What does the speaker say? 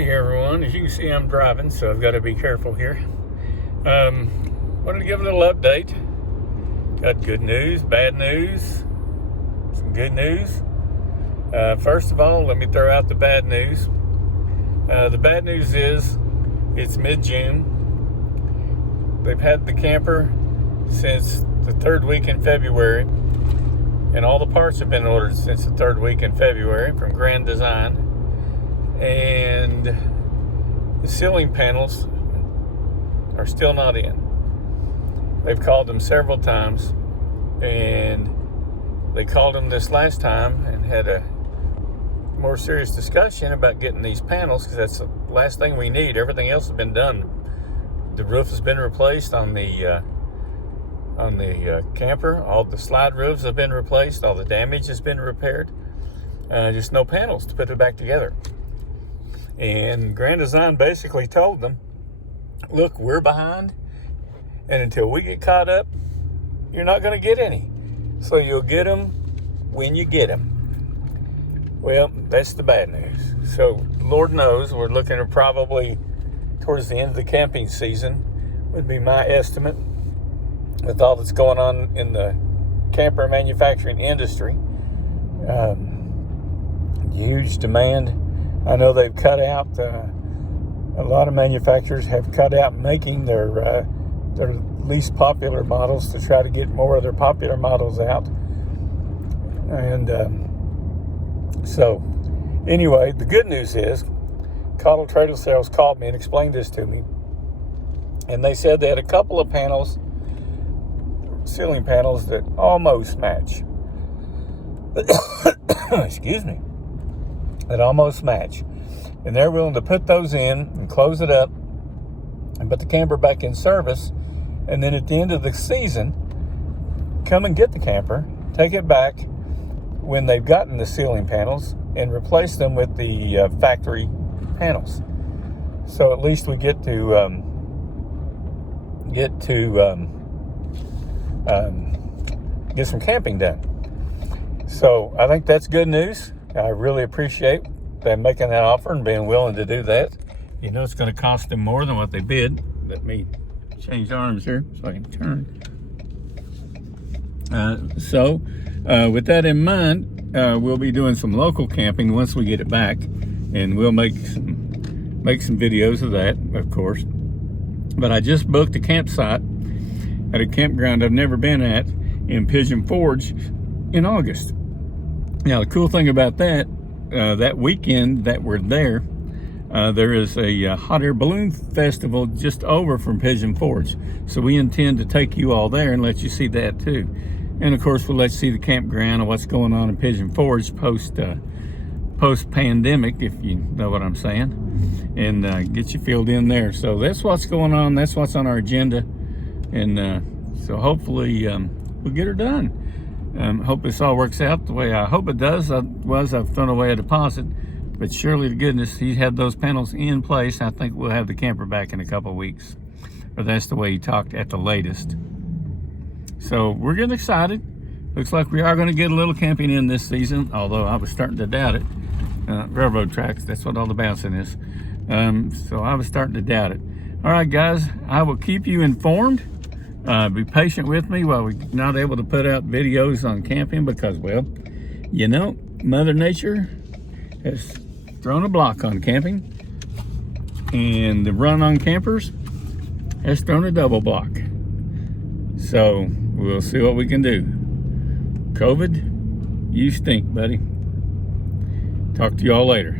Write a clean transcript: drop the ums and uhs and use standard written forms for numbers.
Howdy everyone. As you can see, I'm driving, so I've got to be careful here. Wanted to give a little update. Got good news, bad news, some good news. First of all, let me throw out the bad news. The bad news is it's mid-June. They've had the camper since the third week in February, and all the parts have been ordered since the third week in February from Grand Design. And the ceiling panels are still not in. They've called them several times, and they called them this last time and had a more serious discussion about getting these panels, because that's the last thing we need. Everything else has been done. The roof has been replaced on the camper. All the slide roofs have been replaced. All the damage has been repaired. Just no panels to put it back together. And Grand Design basically told them, look, we're behind, and until we get caught up, you're not going to get any. So you'll get them when you get them. Well, that's the bad news. So Lord knows we're looking at probably towards the end of the camping season, would be my estimate, with all that's going on in the camper manufacturing industry. Huge demand. I know they've cut out, a lot of manufacturers have cut out making their least popular models to try to get more of their popular models out. And so anyway, the good news is Cottle Trailer Sales called me and explained this to me. And they said they had a couple of panels, ceiling panels, that almost match. Excuse me. That almost match. And they're willing to put those in and close it up and put the camper back in service. And then at the end of the season, come and get the camper, take it back when they've gotten the ceiling panels, and replace them with the factory panels. So at least we get to get some camping done. So I think that's good news. I really appreciate them making that offer and being willing to do that. You know, it's going to cost them more than what they bid. Let me change arms here so I can turn. With that in mind, we'll be doing some local camping once we get it back, and we'll make some videos of that, of course. But I just booked a campsite at a campground I've never been at in Pigeon Forge in August. Now, the cool thing about that, that weekend that we're there, there is a hot air balloon festival just over from Pigeon Forge. So we intend to take you all there and let you see that too. And of course, we'll let you see the campground and what's going on in Pigeon Forge post-pandemic, if you know what I'm saying, and get you filled in there. So that's what's going on. That's what's on our agenda. And so hopefully we'll get her done. Hope this all works out the way I hope it does. I've thrown away a deposit, but surely to goodness, he's had those panels in place. I think we'll have the camper back in a couple of weeks, or that's the way he talked at the latest. So we're getting excited. Looks like we are going to get a little camping in this season, although I was starting to doubt it. Railroad tracks, that's what all the bouncing is. So I was starting to doubt it. All right, guys, I will keep you informed. Be patient with me while we're not able to put out videos on camping because, well, you know, Mother Nature has thrown a block on camping, and the run on campers has thrown a double block. So we'll see what we can do. COVID, you stink, buddy. Talk to you all later.